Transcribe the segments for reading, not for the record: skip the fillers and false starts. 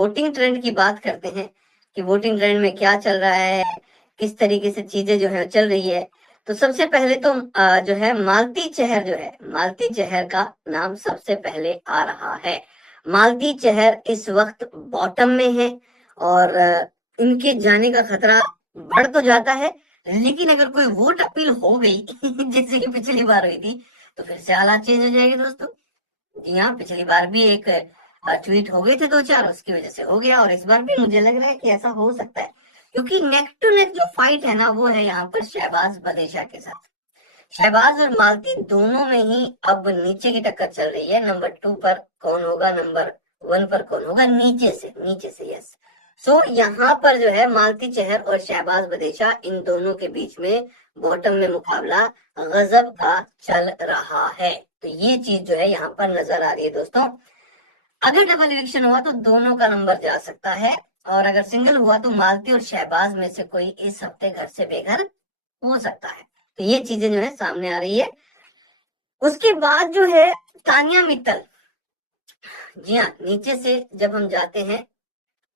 Voting trend की बात करते हैं कि वोटिंग ट्रेंड में क्या चल रहा है, किस तरीके से चीजें जो है चल रही है। तो सबसे पहले तो जो है मालती चहर जो है, मालती चहर का नाम सबसे पहले आ रहा है। मालती चहर इस वक्त बॉटम में है और इनके जाने का खतरा बढ़ तो जाता है, लेकिन अगर कोई वोट अपील हो गई जैसे कि पिछली बार हुई थी, तो फिर से हालात चेंज हो जाएंगे दोस्तों। जी हाँ, पिछली बार भी एक ट्वीट हो गए थे दो चार, उसकी वजह से हो गया, और इस बार भी मुझे लग रहा है कि ऐसा हो सकता है, क्योंकि नेक टू नेक जो फाइट है ना, वो है यहाँ पर शहबाज बदेशा के साथ। शहबाज और मालती दोनों में ही अब नीचे की टक्कर चल रही है। नंबर 2 पर कौन होगा, नंबर 1 पर कौन होगा, नीचे से यस। सो यहाँ पर जो है मालती चहर और शहबाज बदेशा, इन दोनों के बीच में बॉटम में मुकाबला गजब का चल रहा है। तो ये चीज जो है यहाँ पर नजर आ रही है दोस्तों। अगर डबल इलेक्शन हुआ तो दोनों का नंबर जा सकता है, और अगर सिंगल हुआ तो मालती और शहबाज में से कोई इस हफ्ते घर से बेघर हो सकता है। तो ये चीजें जो है सामने आ रही है। उसके बाद जो है तानिया मित्तल, जी हाँ, नीचे से जब हम जाते हैं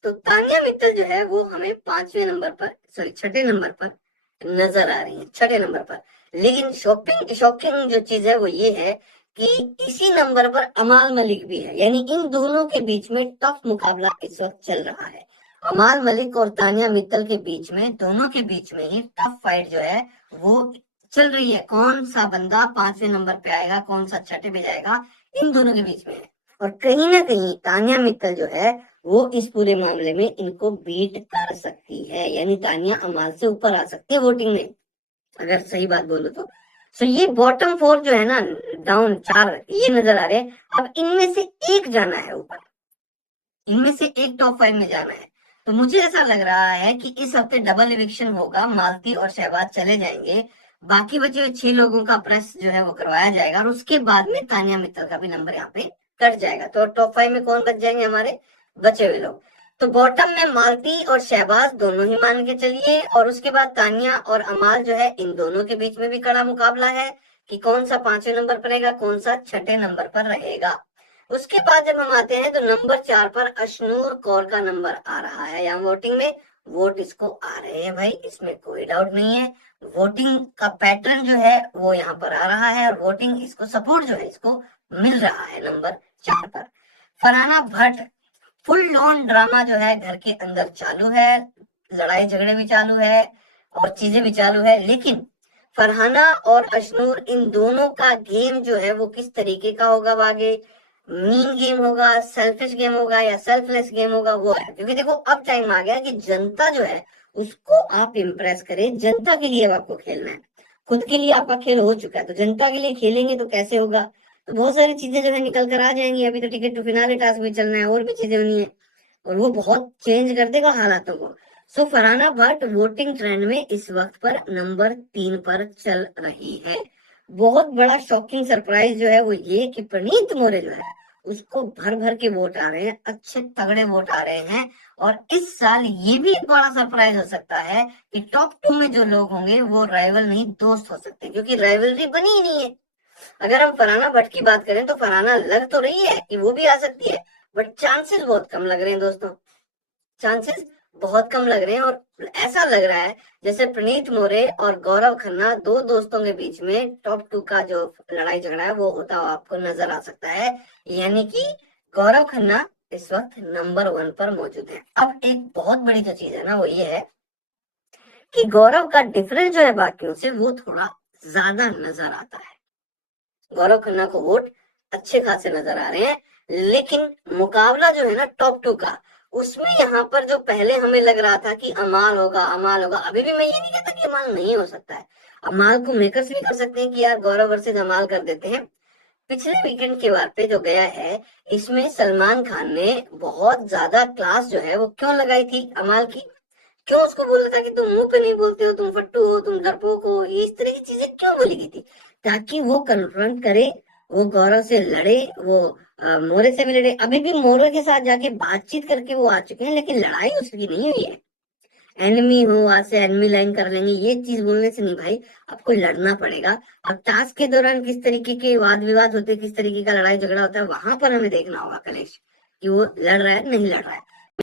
तो तानिया मित्तल जो है वो हमें 5वें नंबर पर, सॉरी 6ठे नंबर पर नजर आ रही है, 6ठे नंबर पर। लेकिन शॉकिंग जो चीज है वो ये है कि इसी नंबर पर अमाल मलिक भी है, यानी इन दोनों के बीच में टफ मुकाबला इस वक्त चल रहा है। अमाल मलिक और तानिया मित्तल के बीच में, दोनों के बीच में ही टफ फाइट जो है वो चल रही है। कौन सा बंदा 5वें नंबर पे आएगा, कौन सा 6ठे पे जाएगा, इन दोनों के बीच में है। और कहीं ना कहीं तानिया मित्तल जो है वो इस पूरे मामले में इनको बीट कर सकती है, यानी तानिया अमाल से ऊपर आ सकती है वोटिंग में, अगर सही बात बोलो तो। सो ये बॉटम 4 जो है ना, डाउन 4 ये नजर आ रहे हैं। अब इनमें से एक जाना है ऊपर, इनमें से एक टॉप 5 में जाना है। तो मुझे ऐसा लग रहा है कि इस हफ्ते डबल इविक्शन होगा, मालती और शहबाज चले जाएंगे, बाकी बचे हुए 6 लोगों का प्रेस जो है वो करवाया जाएगा, और उसके बाद में तानिया मित्तल का भी नंबर यहाँ पे कट जाएगा। तो टॉप 5 में कौन बच जाएंगे हमारे बचे हुए लोग। तो बॉटम में मालती और शहबाज दोनों ही मान के चलिए, और उसके बाद तानिया और अमाल जो है, इन दोनों के बीच में भी कड़ा मुकाबला है कि कौन सा 5वें नंबर पर रहेगा, कौन सा 6ठे नंबर पर रहेगा। उसके बाद जब हम आते हैं तो नंबर 4 पर अशनूर कौर का नंबर आ रहा है। यहाँ वोटिंग में वोट इसको आ रहे हैं भाई, इसमें कोई डाउट नहीं है। वोटिंग का पैटर्न जो है वो यहाँ पर आ रहा है, और वोटिंग इसको सपोर्ट जो है इसको मिल रहा है नंबर 4 पर। Farhana Bhatt, full on drama जो है घर के अंदर चालू है, लड़ाई झगड़े भी चालू है और चीजें भी चालू है, लेकिन फरहाना और अशनूर, इन दोनों का गेम जो है वो किस तरीके का होगा आगे, मीन गेम होगा, सेल्फिश गेम होगा या सेल्फलेस गेम होगा, वो है। क्योंकि देखो अब टाइम आ गया कि जनता जो है उसको आप इम्प्रेस करें, जनता के लिए आपको खेलना है। खुद के लिए आपका खेल हो चुका है, तो जनता के लिए खेलेंगे तो कैसे होगा। तो बहुत सारी चीजें जो है निकल कर आ जाएंगी। अभी तो टिकट टू फिनाले टास्क भी चलना है, और भी चीजें होनी है, और वो बहुत चेंज कर देगा हालातों को। सो फरहाना भट्ट वोटिंग ट्रेंड में इस वक्त पर नंबर 3 पर चल रही है। बहुत बड़ा शॉकिंग सरप्राइज जो है वो ये कि प्रणीत मोरे जो है उसको भर भर के वोट आ रहे हैं, अच्छे तगड़े वोट आ रहे हैं। और इस साल ये भी एक बड़ा सरप्राइज हो सकता है कि टॉप 2 में जो लोग होंगे वो राइवल नहीं दोस्त हो सकते, क्योंकि राइवलरी बनी ही नहीं है। अगर हम फरहाना भट्ट की बात करें तो फरहाना लग तो रही है कि वो भी आ सकती है, बट चांसेस बहुत कम लग रहे हैं दोस्तों, चांसेस बहुत कम लग रहे हैं। और ऐसा लग रहा है जैसे प्रणीत मोरे और गौरव खन्ना, दो दोस्तों के बीच में टॉप 2 का जो लड़ाई झगड़ा है वो होता हुआ आपको नजर आ सकता है, यानी कि गौरव खन्ना इस वक्त नंबर 1 पर मौजूद है। अब एक बहुत बड़ी जो चीज है ना वो ये है कि गौरव का डिफरेंस जो है बाकियों से वो थोड़ा ज्यादा नजर आता है। गौरव खन्ना को वोट अच्छे खासे नजर आ रहे हैं, लेकिन मुकाबला जो है ना टॉप 2 का, उसमें यहाँ पर जो पहले हमें लग रहा था कि अमाल होगा, अभी भी मैं ये नहीं कहता कि अमाल नहीं हो सकता है। अमाल को मेकर्स भी कर सकते हैं कि यार गौरव वर्सेज अमाल कर देते हैं। पिछले वीकेंड के वार पे जो गया है, इसमें सलमान खान ने बहुत ज्यादा क्लास जो है वो क्यों लगाई थी अमाल की, क्यों उसको बोला था कि तुम मुंह पे नहीं बोलते हो, तुम फट्टू हो, तुम डरपोक हो, इस तरह की चीजें क्यों बोली गई थी, ताकि वो कन्फ्रंट करे, वो गौरव से लड़े, वो मोरे से भी लड़े। अभी भी मोरे के साथ जाके बातचीत करके वो आ चुके हैं, लेकिन लड़ाई उसकी नहीं हुई है। एनिमी हो, आज से एनिमी लाइन कर लेंगे, ये चीज बोलने से नहीं भाई, आपको लड़ना पड़ेगा। अब टास्क के दौरान किस तरीके के वाद विवाद होते हैं, किस तरीके का लड़ाई झगड़ा होता है, वहां पर हमें देखना होगा कलेश कि वो लड़ रहा है नहीं लड़ रहा है।